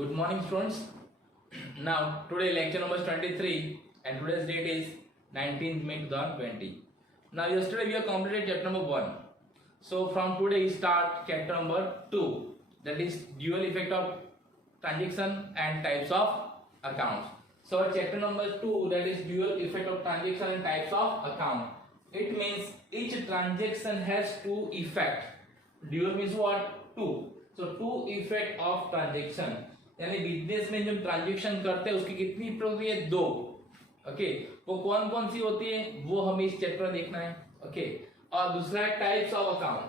Good morning, students. Now, today lecture number 23 and today's date is 19th May 2020. Now, yesterday we have completed chapter number 1. So, from today we start chapter number 2, that is dual effect of transaction and types of accounts. So, chapter number 2, that is dual effect of transaction and types of account. It means each transaction has two effect. Dual means what? Two. So, two effect of transaction. यानी बिजनेस में जो ट्रांजेक्शन करते हैं उसकी कितनी होती है? दो. ओके, वो कौन कौन सी होती है वो हमें इस चैप्टर में देखना है. ओके, और दूसरा है टाइप्स ऑफ अकाउंट.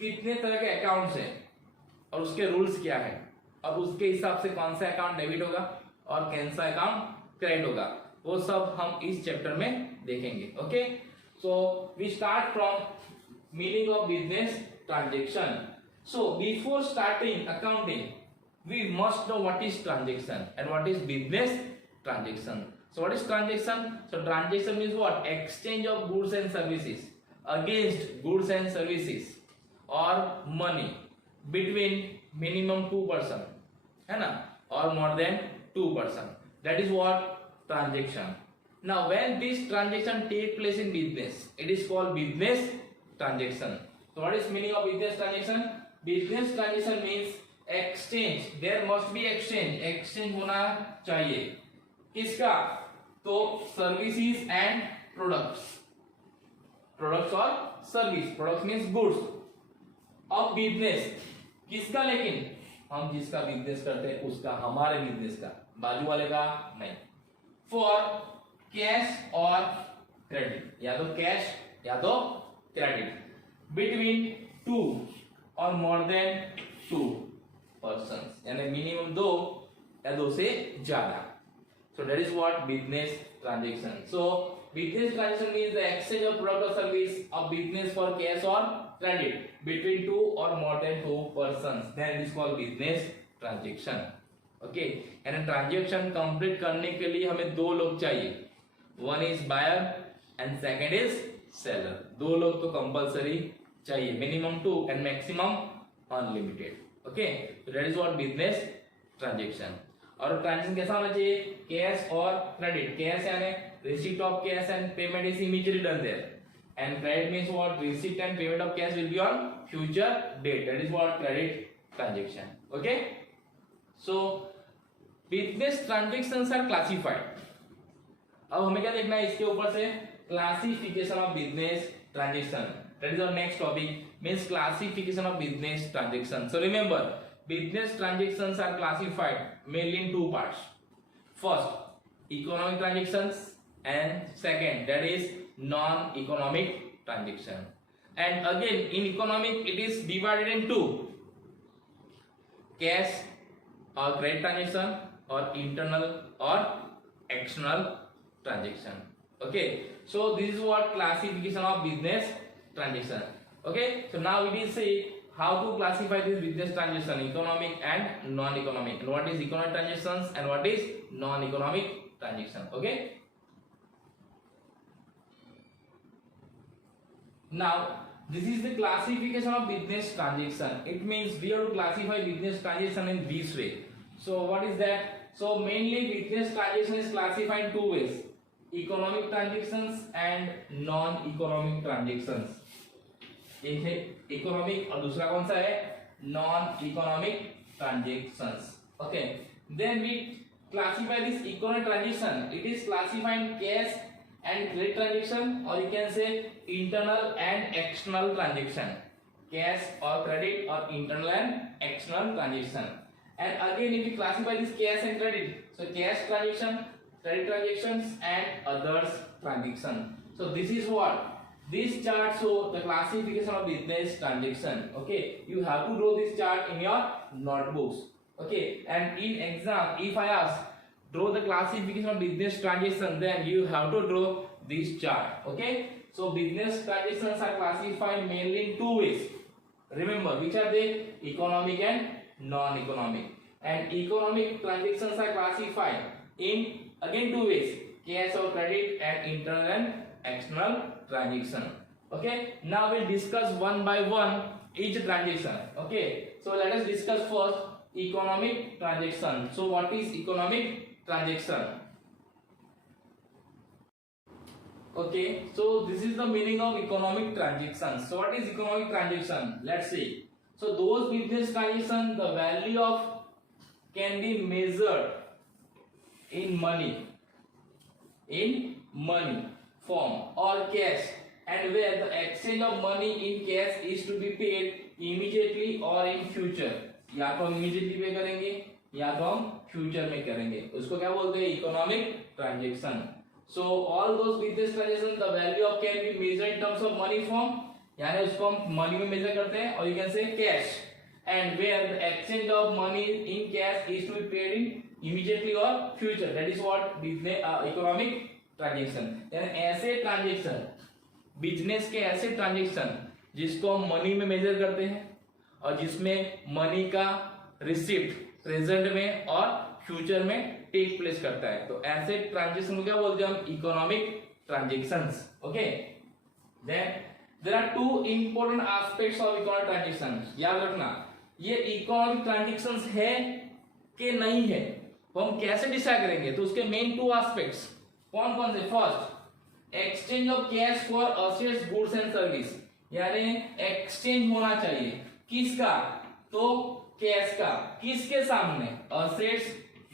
कितने तरह के अकाउंट्स हैं और उसके रूल्स क्या है और उसके हिसाब से कौन सा अकाउंट डेबिट होगा और कौन सा अकाउंट क्रेडिट होगा, वो सब हम इस चैप्टर में देखेंगे. Okay, so we start from meaning of business transaction. So before starting accounting we must know what is transaction and what is business transaction. So what is transaction? So transaction means what? Exchange of goods and services against goods and services or money between minimum 2 person, है ना, or more than 2 person. That is what transaction. Now when this transaction take place in business, it is called business transaction. So what is meaning of business transaction? Business transaction means exchange. There must be exchange. Exchange होना चाहिए. किसका? तो services and products. Products और service. Products means goods of business. किसका? लेकिन हम जिसका बिजनेस करते हैं उसका, हमारे बिजनेस का, बाजू वाले का नहीं. फॉर कैश और क्रेडिट, या तो कैश या तो क्रेडिट, बिटवीन टू और मोर देन टू पर्सन्स, यानी मिनिमम दो या दो से ज्यादा. So that is what business transaction. So business transaction means the exchange of product और service of business for cash और क्रेडिट बिटवीन टू और more than two persons, then it is called business transaction. Okay, यानी transaction complete करने के लिए हमें दो लोग चाहिए. One is buyer and second is seller. दो लोग तो कंपलसरी चाहिए. Minimum two and maximum unlimited. Okay, so that is what business transaction. और ट्रांजेक्शन कैसा होना चाहिए? कैश और क्रेडिट. कैश यानी receipt of cash and payment is immediately done there, and credit means what? Receipt and payment of cash will be on future date. That is what credit transaction. Okay, so business transactions are classified. अब हमें क्या देखना है इसके ऊपर से? Classification of business transaction. That is our next topic, means classification of business transactions. So remember, business transactions are classified mainly in two parts. First, economic transactions, and second, that is non-economic transaction. And again, in economic, it is divided in two: cash or credit transaction, or internal or external transaction. Okay, so this is what classification of business transaction. Okay, so now we will see how to classify this business transaction, economic and non-economic, and what is economic transactions and what is non-economic transaction. Okay, now this is the classification of business transaction. It means we have to classify business transaction in this way. So what is that? So mainly business transaction is classified in two ways: economic transactions and non-economic transactions. एक है इकोनॉमिक और दूसरा कौन सा है? Non economic transactions. Okay, then we classify this economic transaction. It is classified in cash and credit transaction, और you can say internal and external transaction. Cash और credit और internal and external transaction. And again if you classify this cash and credit, so cash transaction, credit transactions and others transaction. So this is what this chart show the classification of business transaction. Okay, you have to draw this chart in your notebooks. Okay, and in exam if I ask draw the classification of business transaction, then you have to draw this chart. Okay, so business transactions are classified mainly in two ways. Remember, which are they? Economic and non-economic. And economic transactions are classified in again two ways: cash or credit, and internal and external transaction. Okay, now we'll discuss one by one each transaction. Okay, so let us discuss first economic transaction. So what is economic transaction? Okay, so this is the meaning of economic transaction. So what is economic transaction? Let's see. So those business transaction, the value of can be measured in money form or cash, and where the exchange of money in cash is to be paid immediately or in future. या तो हम immediately पे करेंगे या तो हम फ्यूचर में करेंगे, उसको क्या बोलते हैं? Economic transaction. So all those business transactions, the value of can be measured in terms of money form, यानी उसको हम मनी में मेजर करते हैं, और you can say cash, and where the exchange of money in cash is to be paid in immediately or future. That is what business economic transaction. यानी ऐसे transaction, business के ऐसे ट्रांजेक्शन जिसको हम मनी में मेजर करते हैं और जिसमें मनी का रिसिप्ट प्रेजेंट में और फ्यूचर में टेक प्लेस करता है, तो ऐसे ट्रांजेक्शन को क्या बोलते हैं हम? Economic transactions. Okay, then there are two important aspects of economic transactions. याद रखना, ये इकोनॉमिक ट्रांजेक्शंस है कि नहीं है, तो हम कैसे डिसाइड करेंगे? तो उसके मेन टू एस्पेक्ट्स कौन कौन से? First, exchange of cash for assets, goods and service. यानी एक्सचेंज होना चाहिए किसका? तो कैश का. किसके सामने? असेट्स,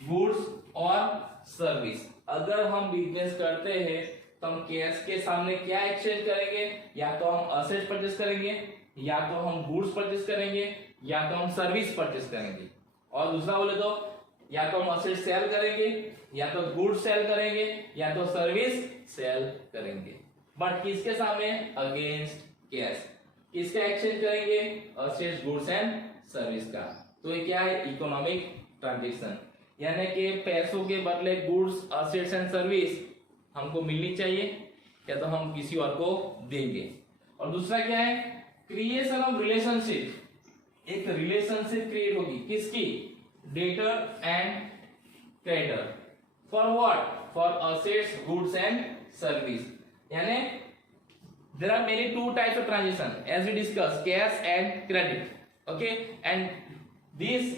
गुड्स और सर्विस. अगर हम बिजनेस करते हैं तो हम कैश के सामने क्या एक्सचेंज करेंगे? या तो हम असेट्स परचेस करेंगे, या तो हम गुड्स परचेस करेंगे, या तो हम सर्विस परचेस करेंगे. और दूसरा बोले तो या तो हम असेट सेल करेंगे, या तो गुड्स सेल करेंगे, या तो सर्विस सेल करेंगे. बट किसके सामने? Against cash. किसका एक्सचेंज करेंगे? असेट्स, गुड्स एंड सर्विस का. तो ये क्या है? Economic transaction. यानी कि पैसों के बदले गुड्स, असेट्स एंड सर्विस हमको मिलनी चाहिए, या तो हम किसी और को देंगे. और दूसरा क्या है? Creation of relationship. एक रिलेशनशिप क्रिएट होगी किसकी? Debtor and creditor. For what? For assets, goods and service. यानी there are many two types of transaction as we discussed, cash and credit. Okay, and this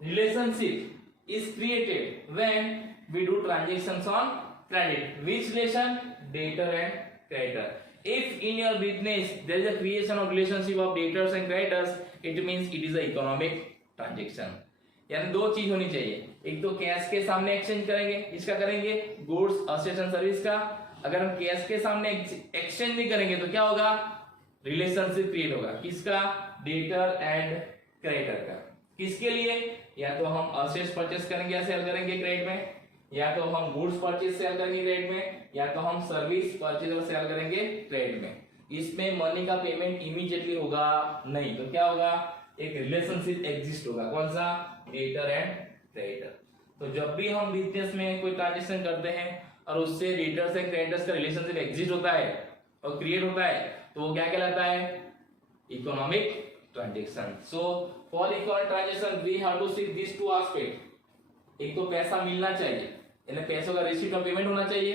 relationship is created when we do transactions on credit. Which relation? Debtor and creditor. If in your business there is a creation of relationship of debtors and creditors, it means it is a economic transaction. यानी दो चीज होनी चाहिए. एक तो कैश के सामने एक्सचेंज करेंगे, इसका करेंगे गुड्स, असेट्स एंड सर्विस का. अगर हम कैश के सामने एक्सचेंज नहीं करेंगे तो क्या होगा? रिलेशनशिप क्रिएट होगा. किसका? डेटर एंड क्रेडिटर का. किसके लिए? या तो हम असेट्स परचेस करेंगे या सेल करेंगे क्रेडिट में, या तो हम गुड्स परचेस सेल करेंगे क्रेडिट में, या तो हम सर्विस परचेस और सेल करेंगे क्रेडिट में. इसमें मनी का पेमेंट इमीडिएटली होगा नहीं, तो क्या होगा? एक रिलेशनशिप एग्जिस्ट होगा. कौन सा? Debtor and creditor. तो जब भी हम बिजनेस में कोई ट्रांजेक्शन करते हैं और उससे डेटर्स एंड क्रेडिटर्स का रिलेशनशिप एग्जिस्ट होता है और क्रिएट होता है, तो वो क्या कहलाता है? Economic transaction. So for economic transaction we have to see this two aspect. एक तो पैसा मिलना चाहिए, यानी पैसों का रिसीट और पेमेंट होना चाहिए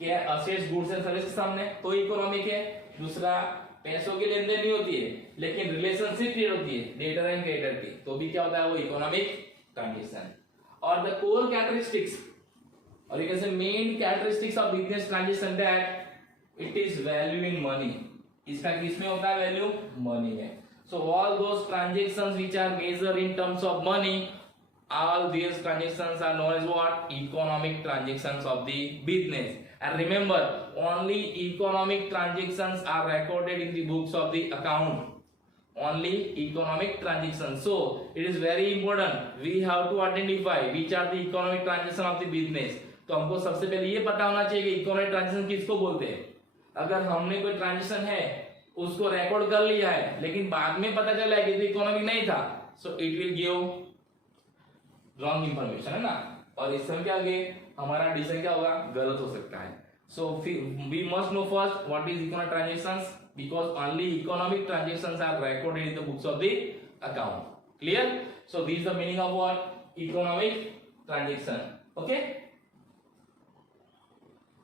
क्या? असेट्स, गुड्स एंड सर्विस के सामने, तो इकोनॉमिक है. दूसरा, पैसों की लेन देन नहीं होती है लेकिन रिलेशनशिप क्रिएट होती है डेटर एंड क्रेडिटर की, तो भी क्या होता है? वो इकोनॉमिक ट्रांजैक्शन. और the core characteristics or you can say main characteristics of business transaction that it is value in money. इसका किसमें होता है वैल्यू? मनी में. So all those transactions which are measured in terms of money, all these transactions are known as what? Economic transactions of the business. And remember, only economic transactions are recorded in the books of the account. Only economic transactions. So it is very important. We have to identify which are the economic transactions of the business. तो हमको सबसे पहले ये पता होना चाहिए कि economic transaction किसको बोलते हैं. अगर हमने कोई ट्रांजैक्शन है उसको रिकॉर्ड कर लिया है लेकिन बाद में पता चला है कि तो इकोनॉमिक नहीं था, so it will give wrong information, है ना. और इस समय क्या आगे हमारा डिसीजन क्या होगा? गलत हो सकता है. So we must know first what is economic transactions, because only economic transactions are recorded in the books of the account. Clear? So this is the meaning of what? Economic transaction. Okay.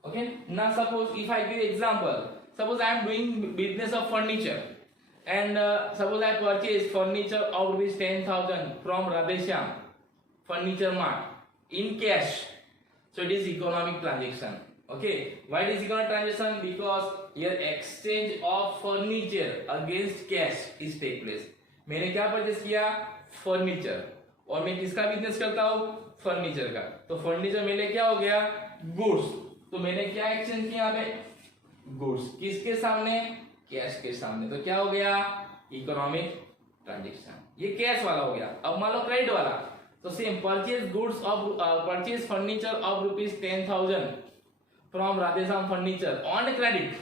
Okay, now suppose if I give example, suppose I am doing business of furniture And suppose I purchase furniture of rupees 10,000 from Radheshyam Furniture Mart in cash. So it is economic transaction. Okay, why it is economic transaction? Because here exchange of furniture against cash is take place. मैंने क्या परचेस किया? फर्नीचर. और मैं किसका बिजनेस करता हूँ? फर्नीचर का. तो फर्नीचर मेरे क्या हो गया? गुड्स. तो मैंने क्या एक्सचेंज किया यहाँ पे? गुड्स. किसके सामने? कैश के सामने. तो क्या हो गया? Economic transaction. ये कैश वाला हो गया. अब मान लो क्रेडिट वाला. तो same purchase goods of purchase furniture of rupees 10,000 from Radheshyam furniture on credit.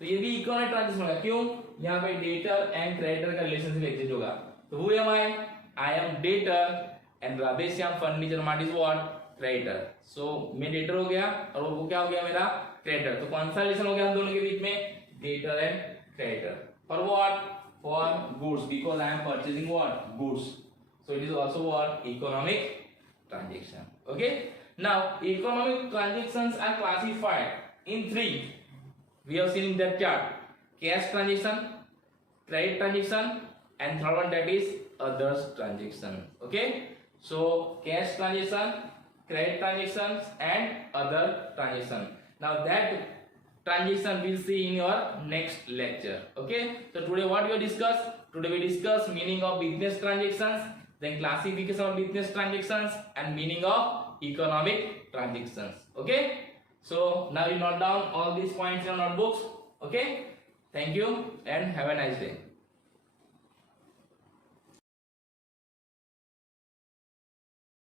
तो ये भी इकोनॉमिक ट्रांजेक्शन होगा. क्यों? यहाँ पे डेटर एंड क्रेडिटर का रिलेशनशिप एक्सचेंज होगा. तो who am I am debtor and Radheshyam furniture mart is what? Creditor. So मैं डेटर हो गया और वो क्या हो गया मेरा? क्रेडिटर. तो कौन सा रिलेशन हो गया हम दोनों के बीच में? Debtor and creditor. For what? For goods, because I am purchasing what? Goods. So it is also what? Economic transaction. Okay. Now economic transactions are classified in three. We have seen in that chart: cash transaction, credit transaction, and third one that is others transaction. Okay, so cash transaction, credit transactions, and other transaction. Now that transaction we'll see in your next lecture. Okay, so today what we discuss? Today we discuss meaning of business transactions, then classification of business transactions, and meaning of economic transactions. Okay. So now you note down all these points in your notebooks. Okay, thank you and have a nice day.